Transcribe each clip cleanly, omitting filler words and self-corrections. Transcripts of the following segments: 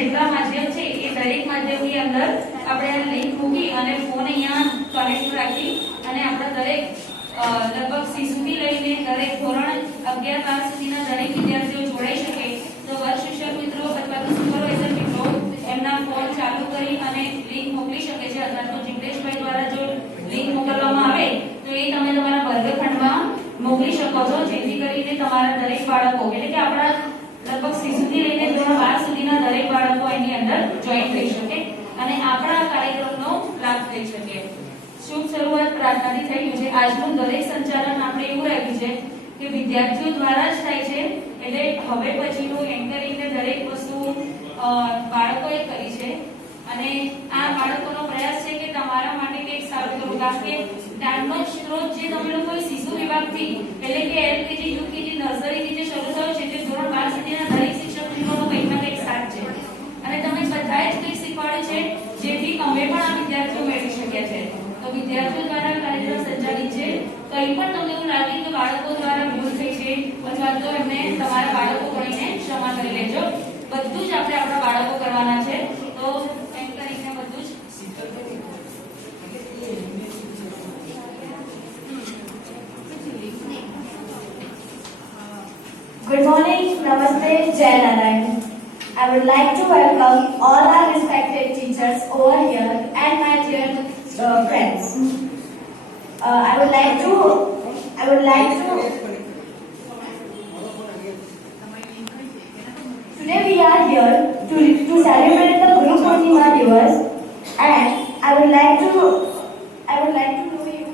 જેટલા માધ્યમ છે એ દરેક માધ્યમની અંદર આપણે આ લિંક મૂકી અને ફોન અહીંયા કનેક્ટ રાખી અને આપણા દરેક લગભગ શિશુથી લઈને દરેક ધોરણ 11 12 સુધીના દરેક વિદ્યાર્થીઓ જોડાઈ શકે તો વર્ગ શિક્ષક મિત્રો અથવા તો સુપરવાઇઝર મિત્રો એમના ફોન ચાલુ કરી અને લિંક મોકલી શકે છે અથવા તો જિગ્નેશભાઈ દ્વારા જો લિંક મોકલવામાં આવે તો એ તમે તમારા વર્ગખંડમાં મોકલી શકો છો જેથી કરીને તમારા દરેક બાળકો એટલે કે આપણા લગભગ શિશુથી લઈને ધોરણ 12 સુધીના દરેક બાળકો એની અંદર જોઈન થઈ શકે અને આપણા કાર્યક્રમનો લાભ થઈ શકે। શુભ શરૂઆત પ્રાર્થનાથી થઈ ગયું છે। આજનું દરેક સંચાલન આપણે એવું રાખ્યું છે કે વિદ્યાર્થીઓ દ્વારા જ થાય છે એટલે હવે પછીનું એન્કરિંગ ને દરેક વસ્તુ બાળકોએ કરી છે અને આ બાળકોનો પ્રયાસ છે કે તમારા માટે કંઈક સારું કરવું કારણ કે જ્ઞાનનો સ્ત્રોત જે તમે લોકોએ શિશુ વિભાગથી એટલે કે એલકેજી યુકેજી નર્સરીથી જે શરૂ થયો છે તે ધોરણ 12 સુધીના દરેક શિક્ષક મિત્રોનો કંઈક ના કંઈક સાથ છે અને તમે બધાએ જ કંઈક શીખવાડ્યું છે જેથી અમે પણ આ વિદ્યાર્થીઓ મેળવી શક્યા છે। તો વિદ્યાર્થીઓ દ્વારા કાર્યક્રમ સંચાલિત છે। કંઈ પણ તમને એવું લાગે કે બાળકો દ્વારા ભૂલ થઈ છે અથવા તો એમને તમારા બાળકો ગણીને ક્ષમા કરી લેજો। બધું જ આપણે આપણા બાળકો કરવાના છે તો એમ કરીને બધું જ Good morning, Namaste, Jai Narayan. I would like to welcome all our respected teachers over here and my dear friends. I would like to today we are here to celebrate the Guru Purnima Divas and I would like to know you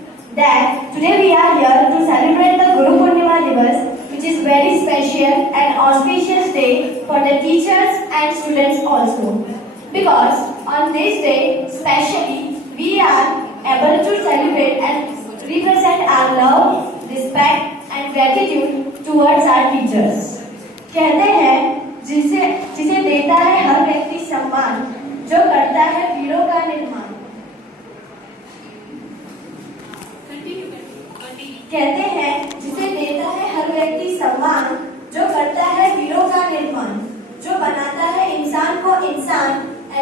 that today we are here to celebrate the Guru Purnima Divas which is very special and auspicious day for the teachers and students also. Because on this day, specially, we are able to celebrate and represent our love, respect and gratitude towards our teachers. कहते हैं जिसे देता है हर व्यक्ति सम्मान, जो करता है वीरों का निर्माण। कहते हैं जिसे देता है हर व्यक्ति सम्मान, जो करता है वीरों का निर्माण, जो बनाता है इंसान को इंसान,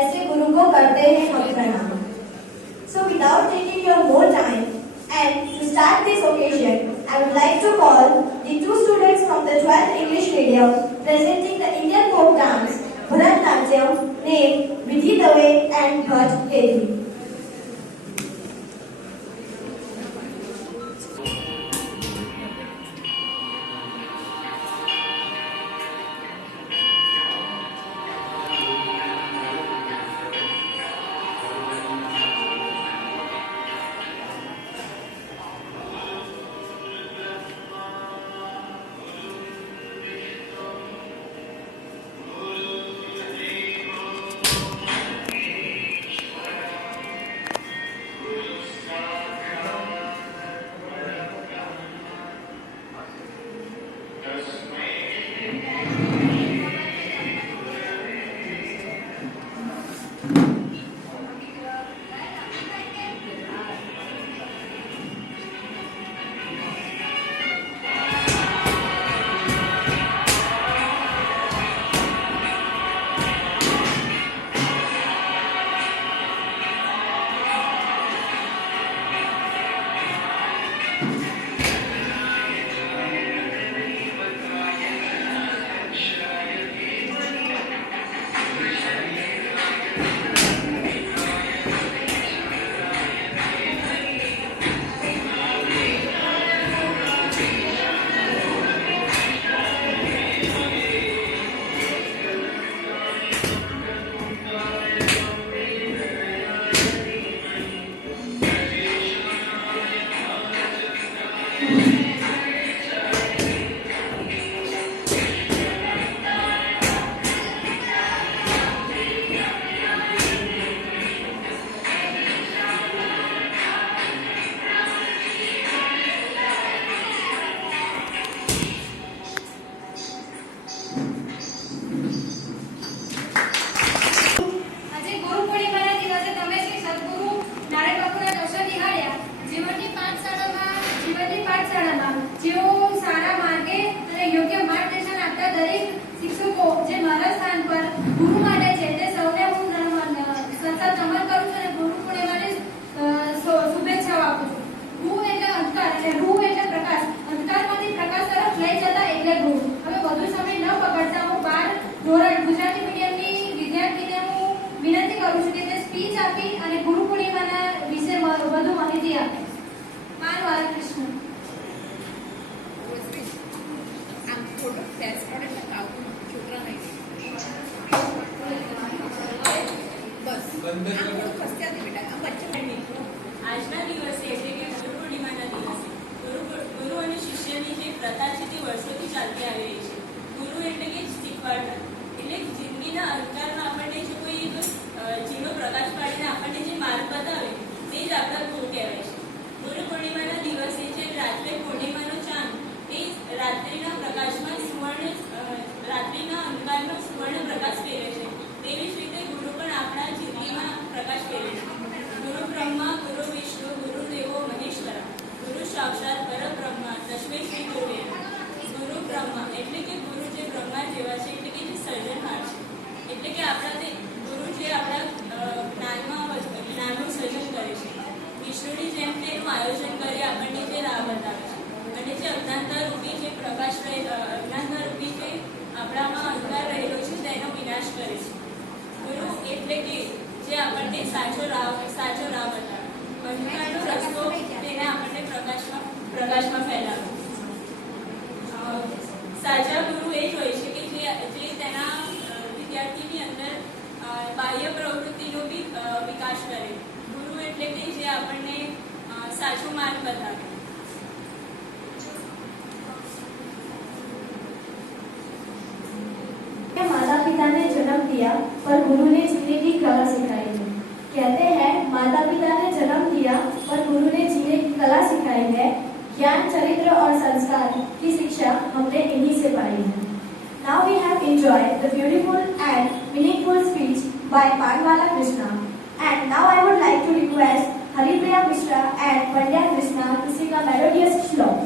ऐसे गुरु को करते हैं हम प्रणाम। So without taking your more time and to start this occasion, I would like to call the two students from the 12th English medium presenting the Indian folk dance Bharatanatyam named Vidhi Dave and Bhatt Hedri. જેઓ સારા માર્ગે અને યોગ્ય માર્ગદર્શન આપતા દરેક શિક્ષકો જે મારા સ્થાન પર ગુરુ માટે છે આજના દિવસે એટલે કે ગુરુ પૂર્ણિમાના દિવસે ગુરુ અને શિષ્યની જે પ્રથા છે તે વર્ષોથી ચાલતી આવી રહી છે. ગુરુ એટલે કે શીખવાડનાર, એટલે જિંદગીના અંધકારમાં આપણને જો કોઈ જીનો પ્રકાશ પાડીને આપણને જે માર્ગ બતાવે તે જ આપણા ગુરુ કહેવાય છે. ગુરુ પૂર્ણિમાના દિવસે જે રાત્રે પૂર્ણિમાનો ચાંદ એ રાત્રિના પ્રકાશમાં રાત્રિના અંધકારમાં સુવર્ણ પ્રકાશ ફેરવે છે, તેવી જ રીતે ગુરુ પણ આપણા જિંદગીમાં પ્રકાશ ફેરવે છે. ગુરુ બ્રહ્મા, ગુરુ વિષ્ણુ, ગુરુ દેવો મહેશ્વર, ગુરુ સાક્ષાત પરબ્રહ્મ તસ્મૈ શ્રી ગુરવે નમઃ. ગુરુ બ્રહ્મા એટલે કે ગુરુ જે બ્રહ્મા જેવા છે, એટલે કે જે સર્જનહાર છે, એટલે કે આપણા તે ગુરુ જે આપણા જ્ઞાનનું સર્જન કરે છે. વિષ્ણુની જેમ તેનું આયોજન કરી આપણને જે રાહ બતાવે છે, અને જે અજ્ઞાનતા રૂપી જે પ્રકાશ અજ્ઞાનતા રૂપી જે આપણામાં અંધકાર રહેલો છે તેનો વિનાશ કરે છે. ગુરુ એટલે કે જે આપણને સાચો રાહ બતાવે, અંધકારનો રસ્તો તેને આપણને પ્રકાશમાં ફેલાવે. સાચા ગુરુ એ જ હોય છે કે જે તેના વિદ્યાર્થીની અંદર બાહ્ય પ્રવૃત્તિનો બી વિકાસ કરે. ગુરુ એટલે કે જે આપણને સાચો માર્ગ બતાવે. माता पिता ने जन्म दिया पर गुरु ने जीने की कला सिखाई है. कहते हैं माता पिता ने जन्म दिया पर गुरु ने जीने की कला सिखाई है. ज्ञान, चरित्र और संस्कार की शिक्षा हमने इन्हीं से पाई है. Now we have enjoyed the beautiful and meaningful speech by Panwala Krishna, and now I would like to request Haripriya Mishra and Pandya Krishna to sing a melodious shlok.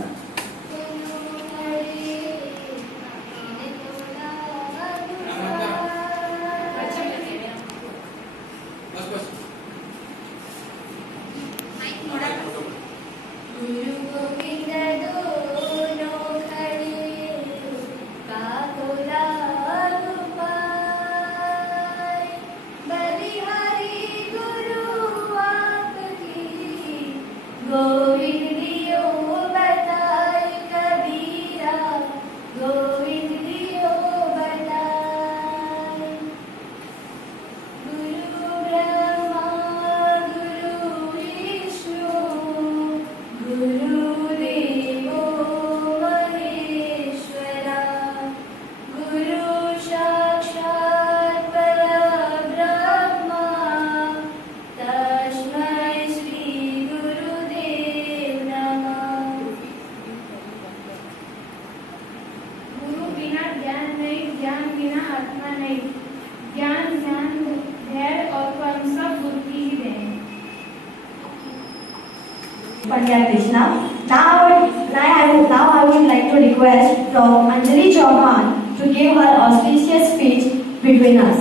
Pandya Krishna. Now I would like to request from Anjali Chauhan to give her auspicious speech between us.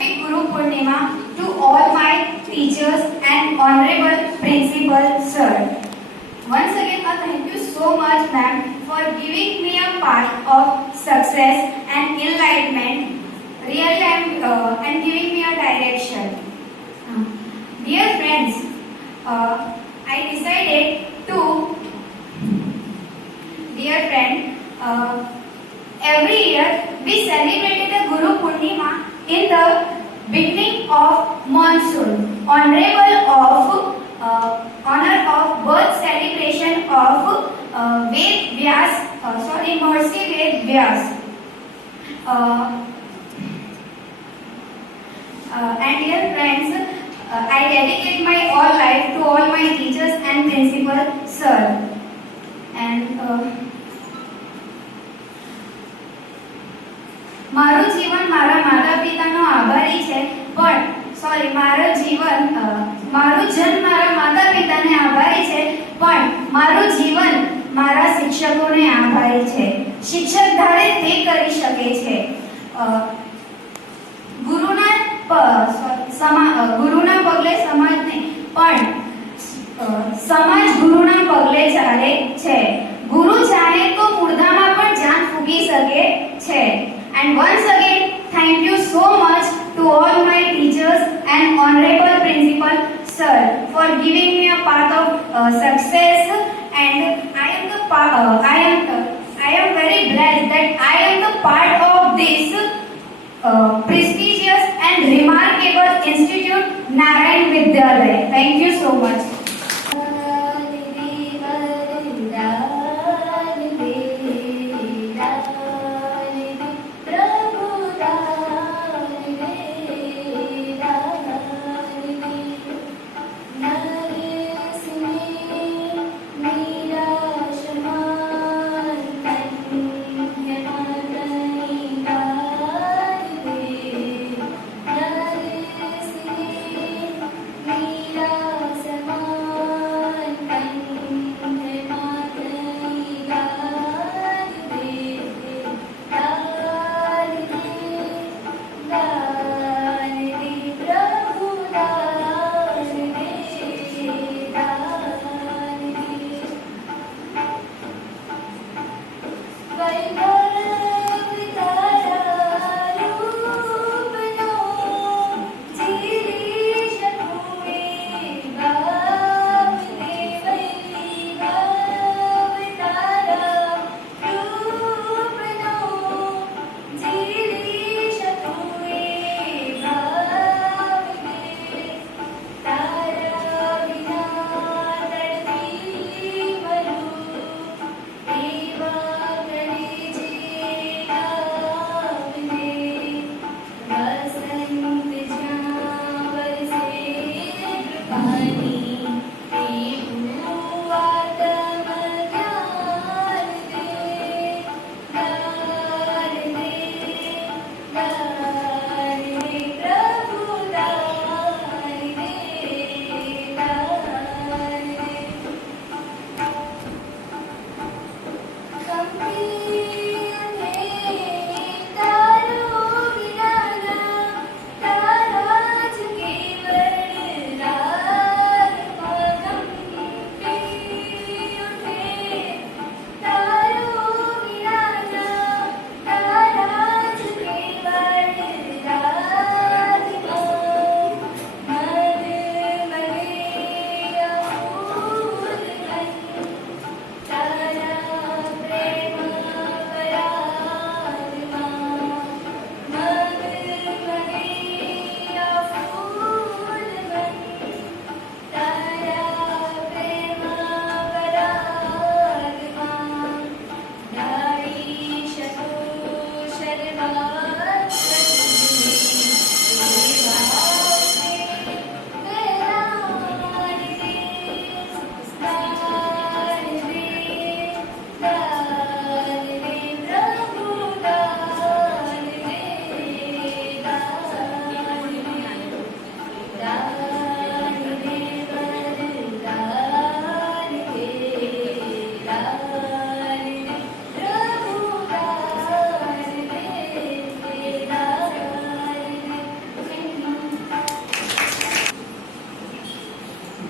Guru Purnima to all my teachers and honorable principal sir. Once again, thank you so much, ma'am, for giving me a path of success and enlightenment. Really, and giving me a direction. Dear friends, I decided to, dear friend, every year we celebrated the Guru Purnima in the beginning of monsoon, honor of birth celebration of Maharishi Ved Vyas. And dear friends, I dedicate my all life to all my teachers and principal sir. And મારું જીવન મારા માતા પિતાનો આભારી છે, પણ મારું જન્મ મારા માતા પિતાને આભારી છે, પણ મારું જીવન મારા શિક્ષકોને આભારી છે. શિક્ષક ધારે તે કરી શકે છે. ગુરુના પગલે સમાજ નહીં, પણ સમાજ ગુરુના પગલે ચાલે છે. ગુરુ ચાહે તો મૂર્ધામાં પણ જાન ફૂંકી શકે છે. And once again, thank you so much to all my teachers and honorable principal sir for giving me a path of success. And I am very blessed that I am the part of this prestigious and remarkable institute, Narayan Vidyalaya. Thank you so much.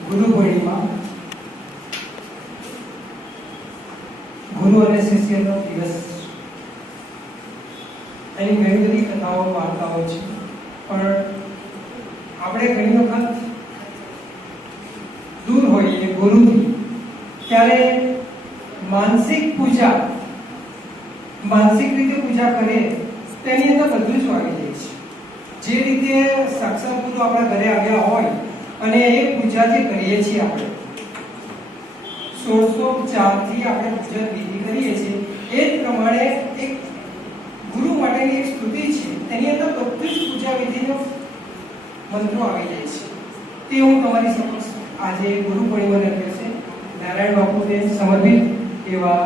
Guru Purnima ગુરુ અને શિષ્યનો દિવસ એની ઘણી બધી કથાઓ વાર્તાઓ છે પણ આપણે ઘણી વખત દૂર હોઈએ ગુરુથી ત્યારે માનસિક રીતે પૂજા કરે તેની અંદર બધું જ આવી જાય છે જે રીતે સાક્ષાત ગુરુ આપણા ઘરે આવ્યા હોય અને એ પૂજા જે કરીએ છીએ આપણે 1604 થી આપણે પૂજા વિધિ કરીએ છીએ એ જ પ્રમાણે એક ગુરુ માટેની એક સ્તુતિ છે તેની અંદર બધી જ પૂજા વિધિનો મંત્રો આવી જાય છે તે હું તમારી સમક્ષ આજે ગુરુ પૂર્ણિમાના દિવસે નારાયણ બાપુને સમર્પિત એવા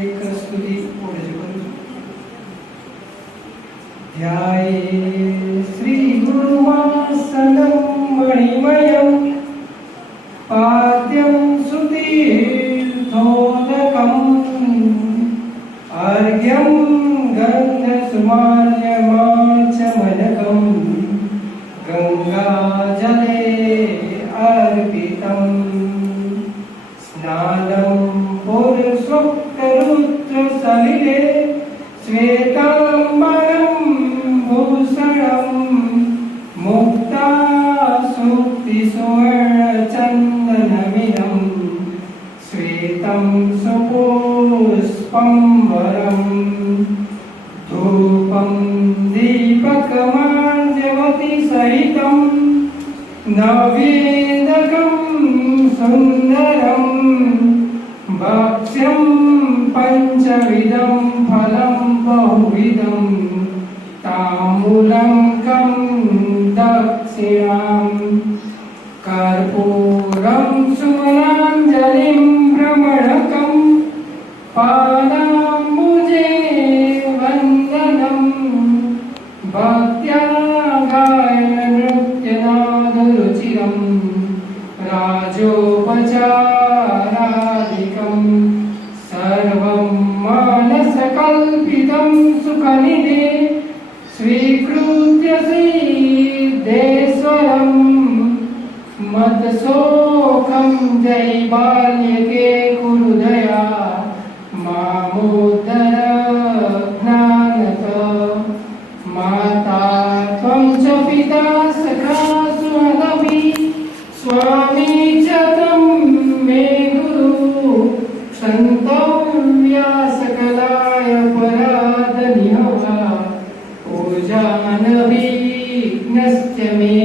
એક સ્તુતિ હું રજૂ કરું છું. ધ્યાયે શ્રી ગુરુવાસનમ મણિમયમ પાદ્યમ સુતીર્થોદકમ અર્ઘ્યમ ગંધસુમાલ્યમાચમનકમ ગંગાજલે અર્પિતમ સ્નાનમ પુરુષોક્તરુદ્ર સલિલે શ્વેતાંબરમ ભૂષણમ મુક્તા સુક્તિ સુવર્ણચંદનમિદમ શ્વેતમ સુપુષ્પમ વરમ ધૂપમ દીપ सहितं नवेदकं सुन्दरं भक्ष्यं पञ्चविधं फलं बहुविधं ताम्बूलङ्कं दक्षिणां कर्पूरं सुमनाञ्जलिं भ्रमणकं पादाम्बुजे वन्दनं भक्त्या गायननृत्यनादरुचिरं राजोपचारादिकं सर्वं मानसकल्पितं सुखनिधे स्वीकृत्य सिद्धेश्वरं मत्सोखं जय बाल्यके कुरुदया मामोदर ज्ञानत माता त्वं च पिता सखा सुहृदपि स्वामी च तं मे गुरु क्षन्तव्या सकलाय पराधनिहवा पूजानविघ्नश्च मे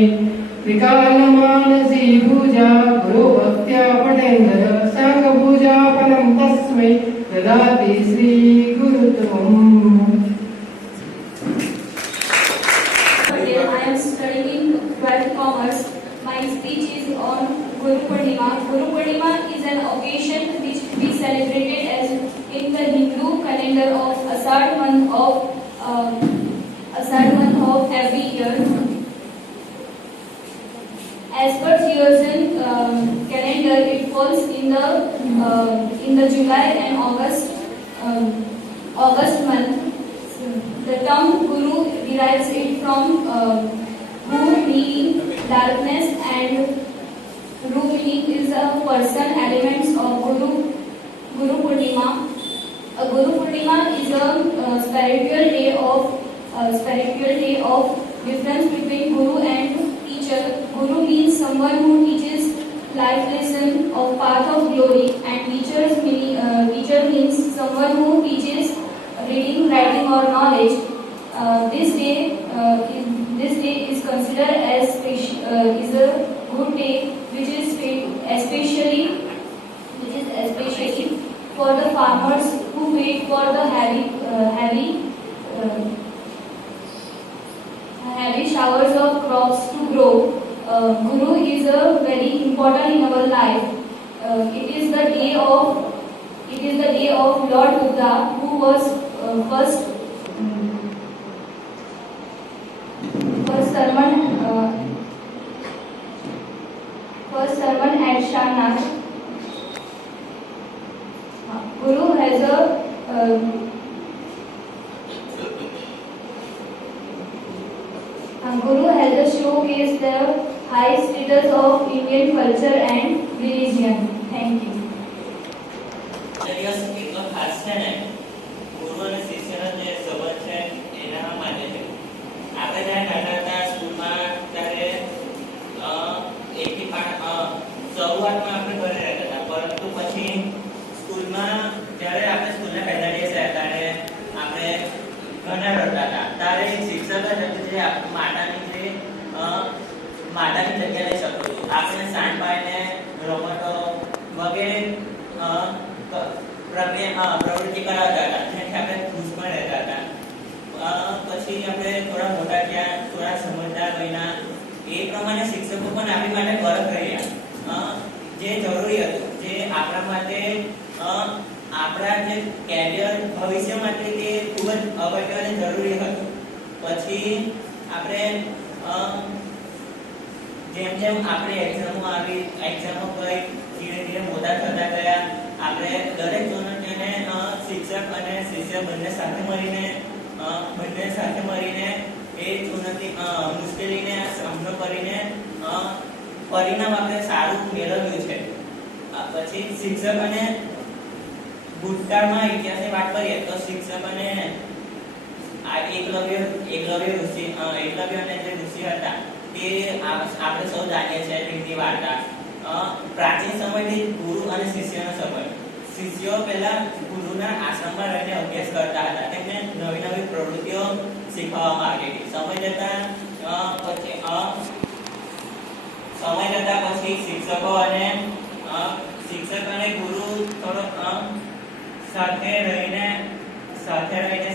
त्रिकालमानसी पूजा गुरुभक्त्या पठेन्द्र साङ्गपूजाफलं तस्मै ददाति श्रीगुरुत्वम्. I am studying 12th Commerce. My speech is on Guru Purnima. Guru Purnima is an occasion which we celebrated as in the Hindu calendar of Asad month of every year. As per Georgian calendar, it falls in the July and August month. The term Guru derives it from Gu meaning darkness and Ru meaning is a person, elements of Guru Purnima. A Guru Purnima is a spiritual day of difference between Guru and teacher. Guru means someone who teaches life lesson of path of glory, and teacher means someone who teaches reading, writing, or knowledge. This day is considered as is a good day, which is especially for the farmers who wait for the heavy showers of crops to grow. Guru is a very important in our life. It is the day of Lord Buddha, who was first sermon at Sharnath. Guru has showcased the high status of Indian culture and religion. Thank you. દિવસ એટલો ખાસ છે ને ગુરુ અને શિષ્યનો જે સંબંધ છે એના માટે છે. આપણે જ્યારે નાના હતા સ્કૂલમાં ત્યારે શરૂઆતમાં આપણે ઘરે રહેતા હતા, પરંતુ પછી સ્કૂલમાં જ્યારે આપણે સ્કૂલના પહેલા દિવસે હતા ત્યારે આપણે ઘણા રડતા હતા. ત્યારે એક શિક્ષક જ હતું જે માતાની જગ્યા લઈ શકતું હતું. આપણે શાંત પાડીને રમતો વગેરે પ્રવૃત્તિ કરાવતા હતા, જેનાથી આપણે ખુશ પણ રહેતા હતા. પછી આપણે થોડા મોટા થયા, થોડા સમજદાર બન્યા, એ પ્રમાણે શિક્ષકો પણ આપણી માટે વર્ક કર્યા જે જરૂરી હતું, જે આપણા માટે આપણા જે કેરિયર ભવિષ્ય માટે તે ખૂબ જ અગત્ય અને જરૂરી હતું. પછી આપણે જેમ આપણે એક્ઝામો ગઈ, ધીરે ધીરે મોટા થતા ગયા. આપણે દરેક જૂનને શિક્ષક અને શિષ્ય બંને સાથે મળીને એ મુશ્કેલીને સામનો કરીને પરિણામ આપણે સારું મેળવ્યું છે. પછી શિક્ષક અને ભૂતકાળમાં ઇતિહાસની વાત કરીએ તો શિક્ષક અને એકલવ્ય અને જે ઋષિ હતા તે આપણે સૌ જાણીએ છીએ તેમની વાર્તા. પ્રાચીન સમયથી ગુરુ અને શિષ્યનો સંબંધ. શિષ્યો પહેલા ગુરુના આશ્રમમાં રહીને અભ્યાસ કરતા હતા. તેમને નવી નવી પ્રવૃત્તિઓ શીખવવામાં આવતી હતી. સમય જતાં પછી સમય જતા પછી શિક્ષક અને ગુરુ થોડો સાથે રહીને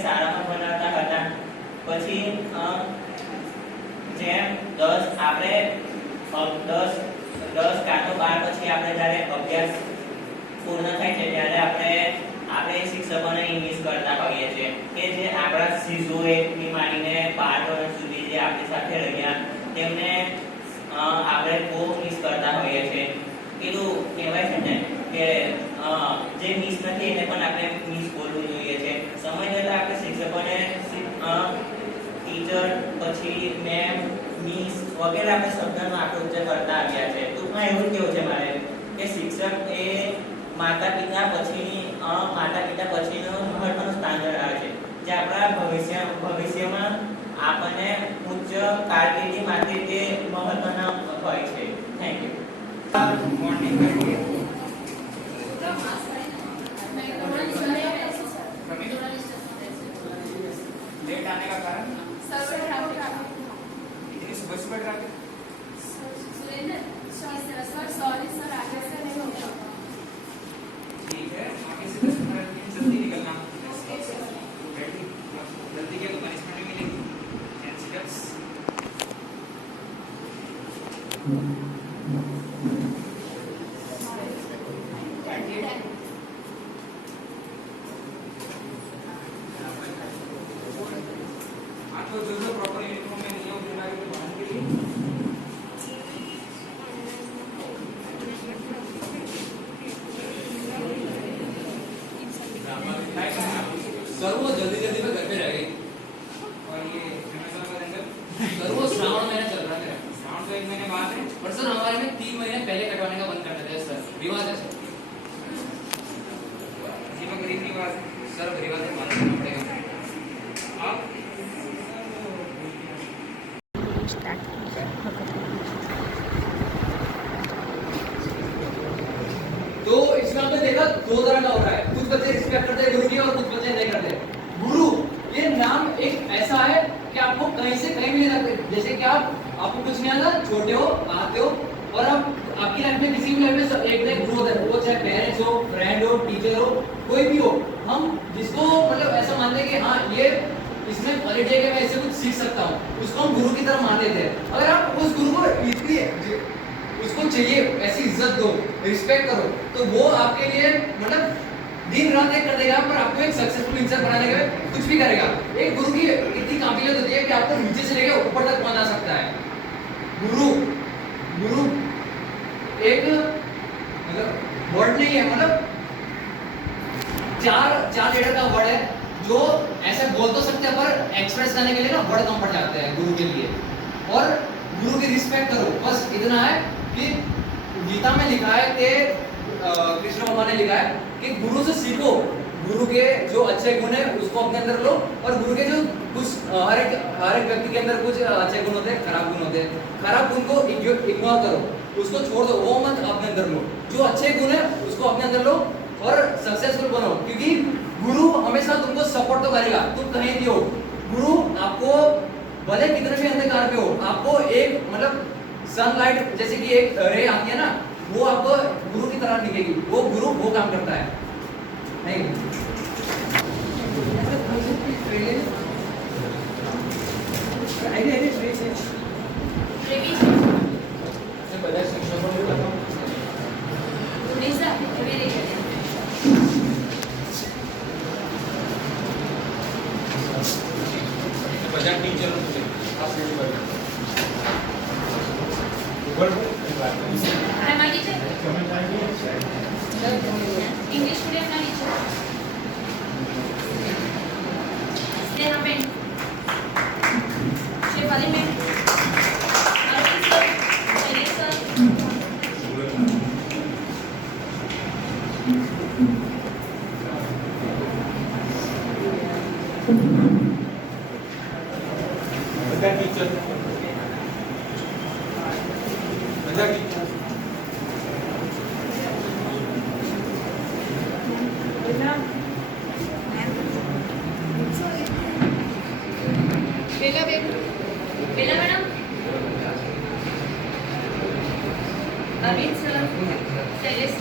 શાળામાં ભણાવતા હતા. પછી જેમ 10 કાં તો 12 પછી આપણે જ્યારે અભ્યાસ પૂર્ણ થાય છે ત્યારે આપણે શિક્ષકોને ઇંગ્લિશ કરતા હોઈએ છીએ કે જે આપણા શિશુ એકથી માંડીને 12 વર્ષ સુધી જે આપણી સાથે રહ્યા તેમને આપણે બહુ મિસ કરતા હોઈએ છીએ. પેલું કહેવાય છે ને કે જે મિસ નથી એને પણ આપણે મિસ બોલવું જોઈએ છે. સમય જતાં આપણે શિક્ષકોને ટીચર પછી મેમ મિસ વગેરે આપણે શબ્દનો આપણે ઉચ્ચાર કરતા આવ્યા છે. ટૂંકમાં એવું જ કહેવું છે મારે કે શિક્ષક એ માતા પિતા પછીનું મહત્વનું સ્થાન ધરાવે છે, જે આપણા ભવિષ્યમાં આપણને ઉચ્ચ કારકિર્દી માટે તે મહત્વના હોય છે. Thank you. मॉर्निंग करेंगे लेट आने का कारण इतनी सुबह सुबह ट्रैफिक ठीक है आगे से 10 मिनट जल्दी निकलना जल्दी किया तो पनिशमेंट भी मिलेगी स्टेप्स आपको जो प्रॉपर यूनिफॉर्म में नहीं है वो लगा के बाहर के लिए सर वो जल्दी जल्दी में घर पे रह गई और ये अमेज़न का जंगल सर वो श्रावण महीना चल रहा है साउंड तो 1 महीने बाद है पर सर हमारे में 3 महीने पहले कटवाने का बंद कर देते हैं सर विवाद है सर जी में गरीब निवास है सर विवाद है मानना पड़ेगा आप तो इसमें हमने देखा 2 तरह का हो रहा है. कुछ बच्चे रिस्पेक्ट करते हैं गुरु की और कुछ बच्चे नहीं करते. गुरु ये नाम एक ऐसा है कि आपको कहीं से कहीं भी ले जाते. जैसे कि आपको कुछ नहीं आता, छोटे हो, आते हो और आप आपकी लाइफ में किसी भी लाइफ में एक ना एक गुरु होता है. वो चाहे पेरेंट्स हो, फ्रेंड हो, टीचर हो, कोई भी हो. हम जिसको मतलब ऐसा मानते हैं कि हाँ ये इसमें क्वालिटी है कि मैं इससे कुछ सीख सकता हूँ, उसको हम गुरु की तरह मान लेते हैं. अगर आप उस गुरु को इतनी उसको चाहिए ऐसी इज्जत दो, रिस्पेक्ट करो, तो वो आपके लिए मतलब दिन रात एक कर देगा, पर आपको एक सक्सेसफुल इंसान बनाने के लिए कुछ भी करेगा. एक गुरु की इतनी काबिलियत होती है कि आपको नीचे से लेकर ऊपर तक पहुंचा सकता है. गुरु एक मतलब वर्ड नहीं है, मतलब चार लेटर का वर्ड है जो ऐसे बोल तो सकते हैं पर एक्सप्रेस करने के लिए ना वर्ड कम पड़ जाते हैं गुरु के लिए. और गुरु की रिस्पेक्ट करो, बस इतना है कि गीता में लिखा है कि कृष्ण भगवान ने लिखा है कि गुरु से सीखो. गुरु के जो अच्छे गुण है उसको अपने अंदर लो, और गुरु के जो कुछ हर एक व्यक्ति के अंदर कुछ अच्छे गुण होते हैं, खराब गुण होते हैं. खराब गुण को इग्नोर करो, उसको छोड़ दो, वो मत अपने अंदर लो. जो अच्छे गुण है उसको अपने अंदर लो और सक्सेसफुल बनो, क्योंकि गुरु हमेशा तुमको सपोर्ट तो करेगा. तुम कहीं भी हो, गुरु आपको भले कितने भी अंधकार में हो, आपको एक मतलब सनलाइट जैसे कि एक रे आती है ना, वो आपको गुरु की तरह दिखेगी. वो गुरु वो काम करता है. नहीं બધા શિક્ષકો બધા ટીચરો છે આ ફીલ્ડ પર इंग्लिश मीडियम ना teacher Sneha ma'am, Shefali ma'am, Arvind sir, Shailesh sir, બધા ટીચર પેલા મેડમ અરવિંદ સર, શૈલેષ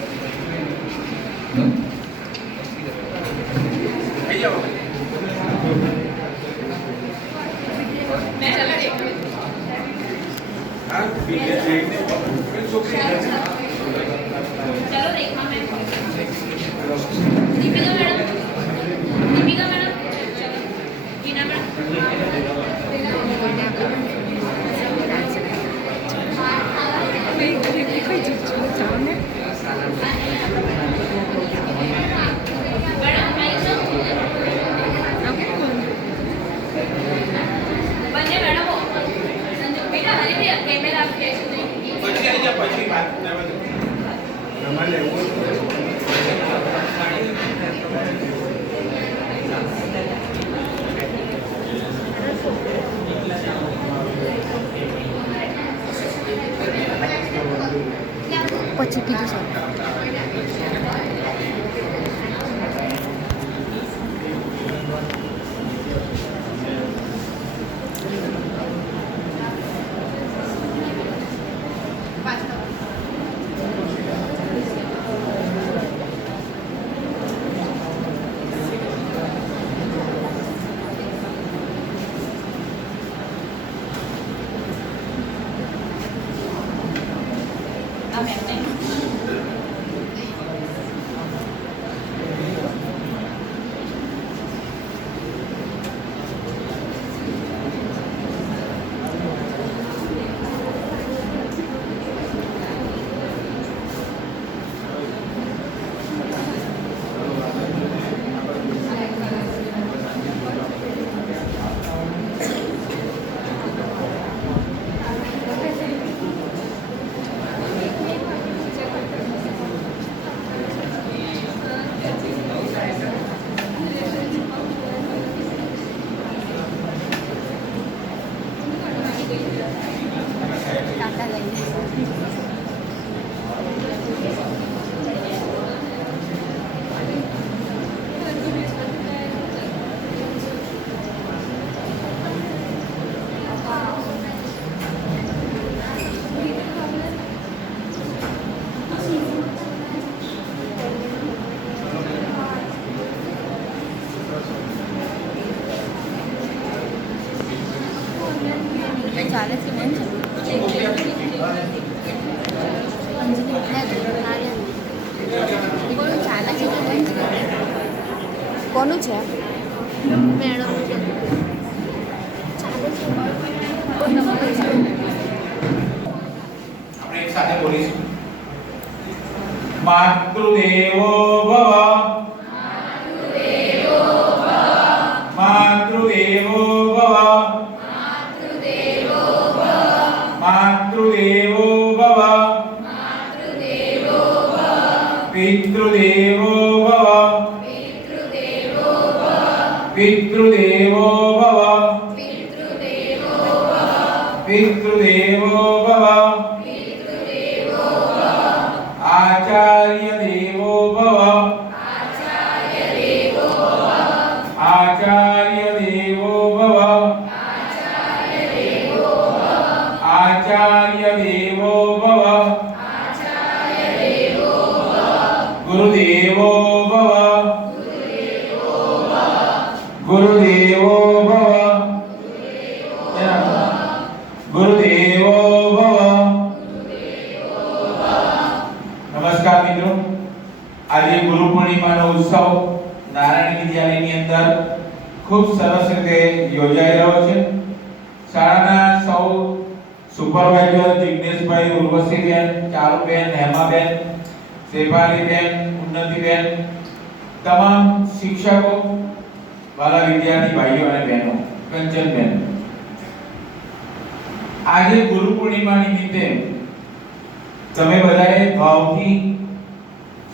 મેં ચલો चलो देखा मैं दीपिका मैडम चलो टीना बने मैडम संजू बेटा हरी भैया कैमरा आप कैसे પછી વાત રમાલે પછી કીધું સર કોનું છે મેડમ આપણે એક સાથે બોલીશું માતૃદેવો ભવ માતૃદેવો ભવ માતૃદેવો ભવ પિતૃદેવો ભવ પિતૃદેવો ભવ પિતૃદેવો ભવ આચાર્ય દેવો ભવ આચાર્ય દેવો ભવ આચાર્ય દેવો ભવ ગુરુદેવો ભવ ગુરુદેવો ભવ ગુરુદેવો ભવ નમસ્કાર મિત્રો, આજે ગુરુ પૂર્ણિમાનો ઉત્સવ નારાયણ વિદ્યાલયની અંદર ખૂબ સરસ રીતે યોજાઈ રહ્યો છે. શાળાના સૌ સુપરવાઇઝર જિગ્નેશભાઈ, ઉર્વશીબેન, ચારુબેન, હેમાબેન, શેફાલીબેન, ઉન્નતિબેન, તમામ શિક્ષકો, વાલા વિદ્યાર્થી ભાઈઓ અને બહેનો, કંચનબેન, આજે ગુરુ પૂર્ણિમા નિમિત્તે તમે બધાએ ભાવથી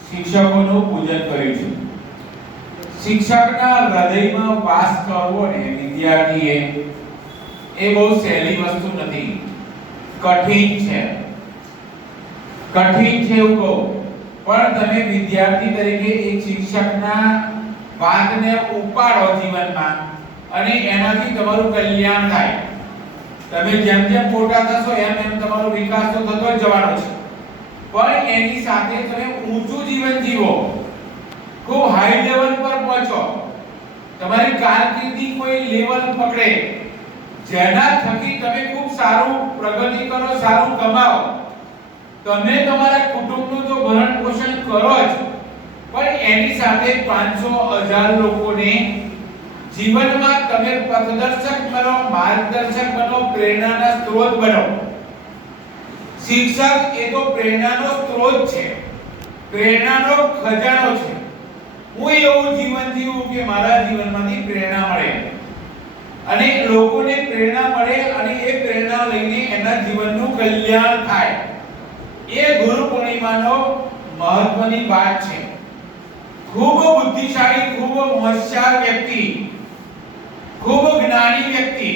શિક્ષકોનું પૂજન કર્યું છે. શિક્ષકના હૃદયમાં વાસ કરવો ને વિદ્યાર્થીએ એ બહુ સહેલી વસ્તુ નથી, કઠિન છે. કઠિન છે એવું કહું, પણ તમે વિદ્યાર્થી તરીકે એક શિક્ષકના વાતને ઉપાડો જીવનમાં અને એનાથી તમારું કલ્યાણ થાય. તમે જેમ જેમ મોટા થશો એમ એમ તમારો વિકાસ તો થતો જ જવાનો છે, પણ એની સાથે તમે ઊંચું જીવન જીવો, ખૂબ હાઈ લેવલ પર પહોંચો, તમારી કારકિર્દી કોઈ લેવલ પકડે જેના થકી તમે ખૂબ સારું પ્રગતિ કરો, સારું કમાઓ, તમે તમારા કુટુંબનું તો ભરણ પોષણ કરો જ, પણ એની સાથે 500,000 લોકોને જીવનમાં તમે પથદર્શક બનો, માર્ગદર્શક બનો, પ્રેરણાના સ્ત્રોત બનો. શિક્ષક એ તો પ્રેરણાનો સ્ત્રોત છે, પ્રેરણાનો ખજાનો છે. હું એવું જીવન જીવું કે મારા જીવનમાંથી પ્રેરણા મળે અને લોકોને પ્રેરણા મળે અને એ પ્રેરણા લઈને એના જીવનનું કલ્યાણ થાય. એ ગુરુ પૂર્ણિમાનો મહત્વની વાત છે. ખૂબ બુદ્ધિશાળી, ખૂબ હોશિયાર વ્યક્તિ, ખૂબ જ્ઞાની વ્યક્તિ,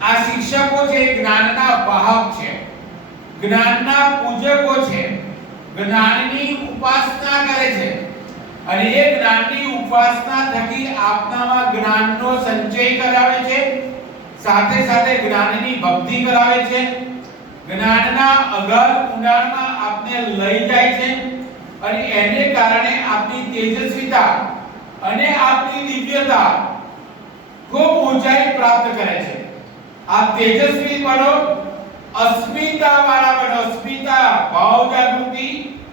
આ શિક્ષકો છે, જ્ઞાનના વાહક છે, જ્ઞાનના પૂજકો છે, જ્ઞાનની ઉપાસના કરે છે અને એ જ્ઞાનની ઉપાસના થકી આપનામાં જ્ઞાનનો સંચય કરાવે છે, સાથે સાથે જ્ઞાનની ભક્તિ કરાવે છે, જ્ઞાનના અગાધ ઊંડાણમાં આપને લઈ જાય છે અને એને કારણે આપની તેજસ્વીતા અને આપની દિવ્યતા ખૂબ ઊંચાઈ પ્રાપ્ત કરે છે. આપ તેજસ્વી બનો, અસ્મિતા વાળા બનો. અસ્મિતા ભાવ જાગૃતિ,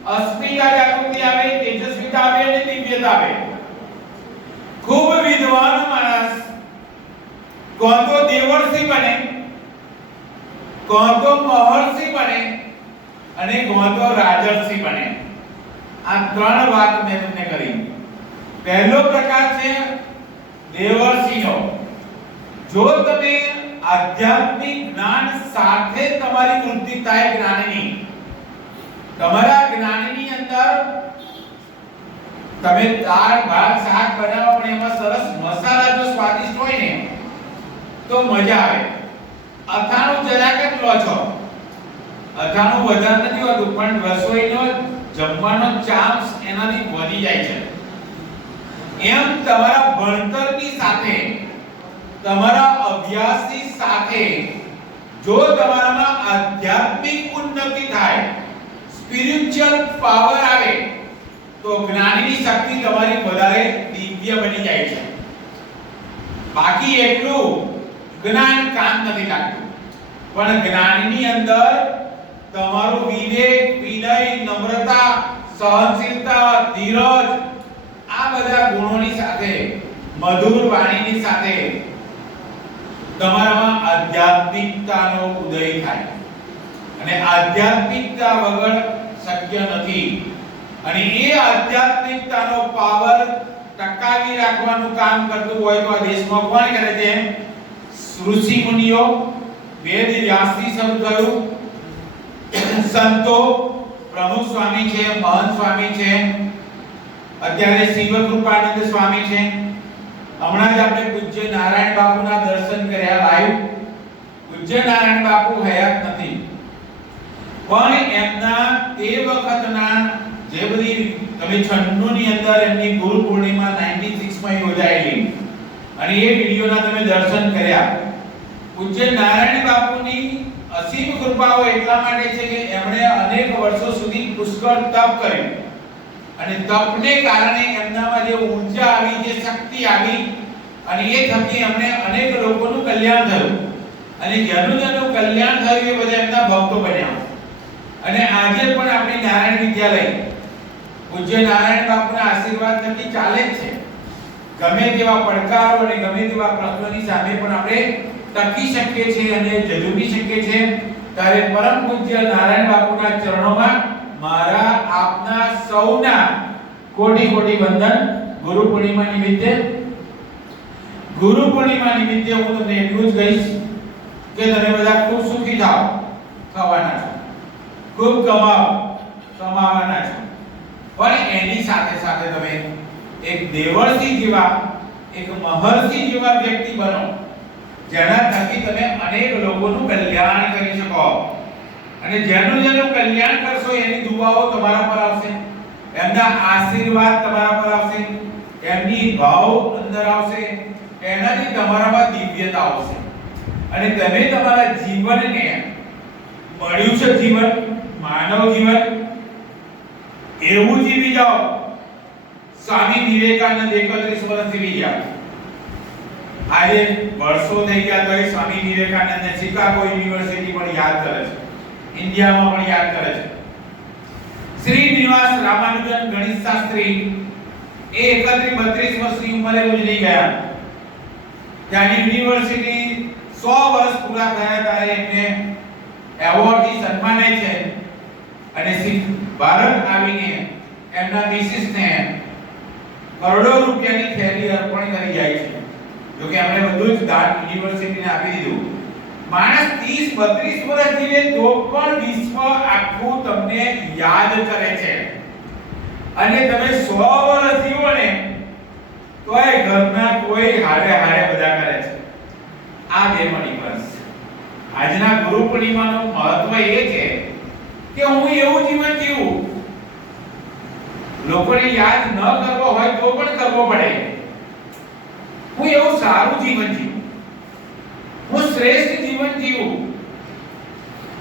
અસ્મિતા જાગૃતિ આવે, તેજસ્વીતા આવે અને દિવ્યતા આવે. ખૂબ વિદ્વાન માણસ કોણ તો દેવર્ષિ બને, કોણ તો મહર્ષિ બને અને કોણ તો રાજર્ષિ બને. આ ત્રણ વાત મેં તમને કરી. પહેલો પ્રકાર છે દેવર્ષિનો. જો તમે આધ્યાત્મિક જ્ઞાન સાથે તમારી વૃદ્ધિ થાય જ્ઞાનની, તમારા જ્ઞાનની અંદર તમે દાળ ભાત શાક બનાવો પણ એમાં સરસ મસાલા જો સ્વાદિષ્ટ હોય ને તો મજા આવે. અથાણું જરાક જ લો છો, અથાણું વધારે નથી હોતું પણ રસોઈનો જમવાનો ચાન્સ એનાથી વધી જાય છે. એમ તમારા ભણતરની સાથે, તમારા અભ્યાસની સાથે જો તમારામાં આધ્યાત્મિક ઉન્નતિ થાય, સ્પિરિચ્યુઅલ પાવર આવે તો જ્ઞાનની શક્તિ તમારી વધારે દિવ્ય બની જાય છે. બાકી એટલું જ્ઞાન કામ નથી લાગતું, પણ જ્ઞાનની અંદર તમારું વિવેક, વિનય, નમ્રતા, સહનશીલતા, ધીરજ આ બધા ગુણોની સાથે, મધુર વાણીની સાથે તમારામાં આધ્યાત્મિકતાનો ઉદય થાય અને આધ્યાત્મિકતા વગર શક્ય નથી. અને એ આધ્યાત્મિકતાનો પાવર ટકાવી રાખવાનું કામ કરતું હોય તો આ દેશમાં કોણ કરે છે? ઋષિ મુનિઓ, વેદ વ્યાસથી શરૂ થયું, સંતો, પ્રમુખ સ્વામી છે, મહંત સ્વામી છે, અત્યારે શિવ કૃપાનંદ સ્વામી છે. હમણાં જ આપણે પૂજ્ય નારાયણ બાપુના દર્શન કર્યા લાઈવ. પૂજ્ય નારાયણ બાપુ હયાત નથી, પણ એમના તે વખતના જે બધી તમે 96 ની અંદર એમની ગુરુ પૂર્ણિમા 96 માં યોજાયેલી અને એ વિડિયોના તમે દર્શન કર્યા. પૂજ્ય નારાયણ બાપુની અસીમ કૃપાઓ એટલા માટે છે કે એમણે અનેક વર્ષો સુધી પુષ્કળ તપ કર્યું અને તપને કારણે એમનામાં જે ઊર્જા આવી, જે શક્તિ આવી અને એ થકી એમણે અનેક લોકોનું કલ્યાણ થયું અને જેનું કલ્યાણ થયું એ બધા એમના ભક્તો બન્યા. અને આજે પણ આપણી નારાયણ વિદ્યાલય પૂજ્ય નારાયણ બાપુના આશીર્વાદ થકી ચાલે જ છે. ગમે તેવા પડકારો અને ગમે તેવા પ્રશ્નોની સામે પણ આપણે ટકી શકીએ છીએ અને ઝઝૂમી શકીએ છીએ. ત્યારે પરમ પૂજ્ય નારાયણ બાપુના ચરણોમાં મારા આપના સૌના કોટી કોટી વંદન. ગુરુ પૂર્ણિમા નિમિત્તે હું તમને એટલું જ કહીશ કે તમે બધા ખૂબ સુખી થાઓ, થવાના છો, ખૂબ કમાવાના છો, પણ એની સાથે સાથે તમે એક દેવર્ષિ જેવા, એક મહર્ષિ જેવા વ્યક્તિ બનો જેના થકી તમે અનેક લોકોનું કલ્યાણ કરી શકો. અને જેનું કલ્યાણ કરશો એની દુઆઓ તમારા પર આવશે, એમના આશીર્વાદ તમારા પર આવશે, એમની ભાવ અંદર આવશે, એનાથી તમારામાં દિવ્યતા આવશે. અને તમે તમારા જીવનને મળ્યું છે જીવન, માનવ જીવન, એવું જીવી જાઓ. સ્વામી વિવેકાનંદ 31 વર્ષ જીવી ગયા. આજે વર્ષો થઈ ગયા તો સ્વામી વિવેકાનંદને શિકાગો યુનિવર્સિટી પણ યાદ કરે છે, ઇન્ડિયામાં પણ યાદ કરે છે. શ્રીનિવાસ રામાનુજન ગણિત શાસ્ત્રી એ 32 વર્ષની ઉંમરે ગુજરી ગયા. ત્યાંની યુનિવર્સિટી 100 વર્ષ પૂરા થયા ત્યારે એમને એવોર્ડથી સન્માને છે અને ભારત આવીને એમના મિસિસને કરોડો રૂપિયાની થેલી અર્પણ કરી જાય છે. જો કે એમણે બધું જ દાન યુનિવર્સિટીને આપી દીધું. માણસ 30-32 વર્ષ જીવે તો પણ વિશ્વ આખું તમને યાદ કરે છે. અને તમે 100 વર્ષ જીવો ને તોય ઘરના કોઈ હારે હારે બધા કરે છે. આ બેમણી વર્ષ. આજના ગુરુ પૂર્ણિમાનું મહત્વ એ છે કે હું એવું જીવન જીવું, લોકોને યાદ ન કરવો હોય તો પણ કરવો પડે. હું એવું સારું જીવન જીવું, હું શ્રેષ્ઠ જીવન જીવું.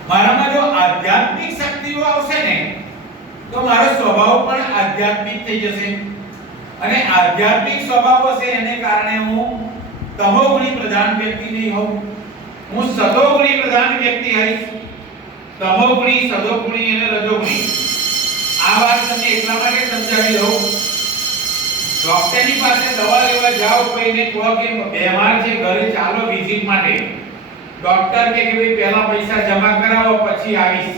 મારામાં જો આધ્યાત્મિક શક્તિઓ આવશે ને તો મારો સ્વભાવ પણ આધ્યાત્મિક થઈ જશે. અને આધ્યાત્મિક સ્વભાવ હશે એને કારણે હું તમોગુણી પ્રધાન વ્યક્તિ નહીં હોઉં, હું સતોગુણી પ્રધાન વ્યક્તિ હઈશ. તમોગુણી, સતોગુણી અને રજોગુણી. આ વાત તમને એટલા માટે સમજાવી દઉં. ડોક્ટરની પાસે દવા લેવા જાઓ, કોઈને કહો કે બીમાર છે ઘરે ચાલો વિઝિટ માટે, ડોક્ટર કે ભાઈ પહેલા પૈસા જમા કરાવો પછી આવીશ.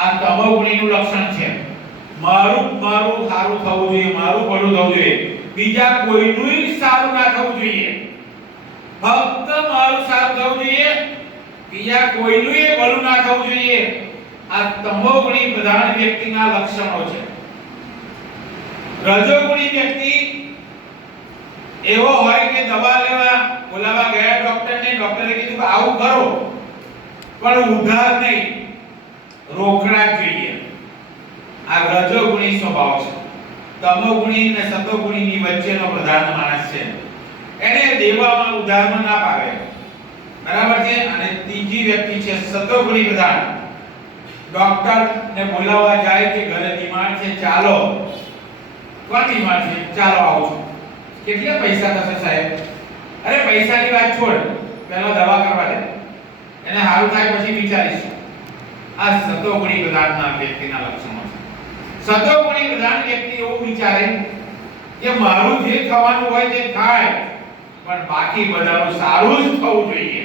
આ તમોગુણીનું લક્ષણ છે. મારું સારું થવું જોઈએ, મારું ભલું થવું જોઈએ, બીજા કોઈનું સારું ના થવું જોઈએ. ફક્ત મારું સારું થવું જોઈએ, બીજા કોઈનું ભલું ના થવું જોઈએ. આ તમોગુણી પ્રધાન વ્યક્તિના લક્ષણો છે. રજોગુણી વ્યક્તિ એવો હોય કે દવા લેવા બોલાવા ગયા ડોક્ટરને, ડોક્ટરે કીધું કે આવું કરો પણ ઉધાર નહીં, રોકડા જોઈએ. આ રજોગુણી સ્વભાવ છે. તમોગુણી અને સતોગુણીની વચ્ચેનો પ્રધાન માણસ છે. એને દેવામાં ઉધારમાં ના પાવે, બરાબર છે. અને ત્રીજી વ્યક્તિ છે સતોગુણી પ્રધાન. ડોક્ટર ને બોલાવવા જાય કે ઘરે બીમાર છે, ચાલો. કોણ બીમાર છે? ચાલો આવું છું. કેટલા પૈસા થશે સાહેબ? અરે પૈસાની વાત છોડ, પહેલા દવા કરવા દે, એને સારું થાય પછી વિચારીશ. આ સતોગુણી પ્રધાનના વ્યક્તિના લક્ષણો છે. સતોગુણી પ્રધાન વ્યક્તિ એવું વિચારે કે મારું જે થવાનું હોય તે થાય, પણ બાકી બધાનું સારું જ થવું જોઈએ.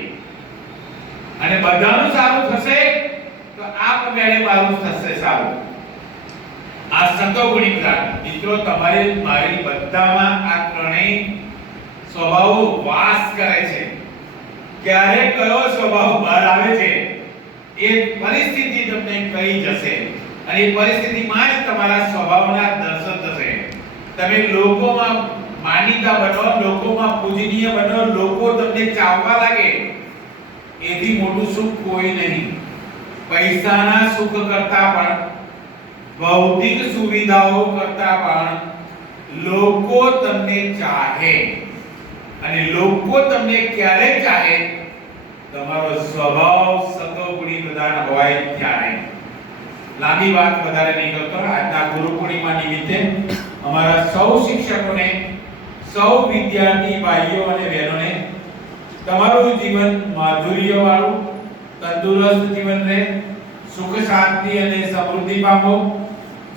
અને બધાનું સારું થશે તો આપમેળે મારું થશે સારું. આ સતોગુણી પ્રધાન. મિત્રો, તમારે મારી બધામાં આ ત્રણેય સ્વભાવો વાસ કરે છે. ક્યારે કયો સ્વભાવ બહાર આવે છે એ પરિસ્થિતિ તમને કહી જશે, અને એ પરિસ્થિતિમાં જ તમારા સ્વભાવના દર્શન થશે. તમે લોકોમાં માનીતા બનો, લોકોમાં પૂજનીય બનો, લોકો તમને ચાહવા લાગે, એથી મોટું સુખ કોઈ નહીં. પૈસાના સુખ કરતા પણ, ભૌતિક સુવિધાઓ કરતા પણ લોકો તમને ચાહે. અને લોકો તમને ક્યારે ચાહે? તમારો સ્વભાવ સતોગુણી પ્રધાન હોય ત્યારે. લાંબી વાત વધારે નહીં કરતો. આજના ગુરુ પૂર્ણિમા નિમિત્તે અમારા સૌ શિક્ષકોને, સૌ વિદ્યાર્થી ભાઈઓ અને બહેનોને તમારું જીવન માધુર્ય વાળું, તંદુરસ્ત જીવન રહે, સુખ શાંતિ અને સમૃદ્ધિ પામો.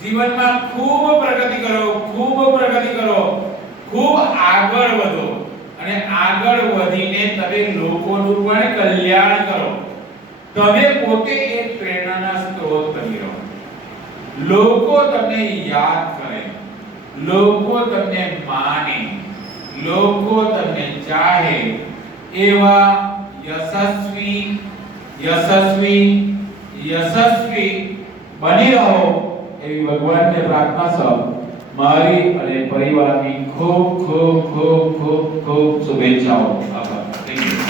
જીવનમાં ખૂબ પ્રગતિ કરો, ખૂબ પ્રગતિ કરો, ખૂબ આગળ વધો, અને આગળ વધીને તમે લોકોનું પણ કલ્યાણ કરો. તમે પોતે એક પ્રેરણાના સ્ત્રોત બની રહો. લોકો તમને યાદ કરે, લોકો તમને માને, લોકો તમને ચાહે, એવા યશસ્વી બની રહો એવી ભગવાનને પ્રાર્થના સહ મારી અને પરિવારની ખૂબ ખૂબ ખૂબ ખૂબ ખૂબ શુભેચ્છાઓ. આભાર. Thank you.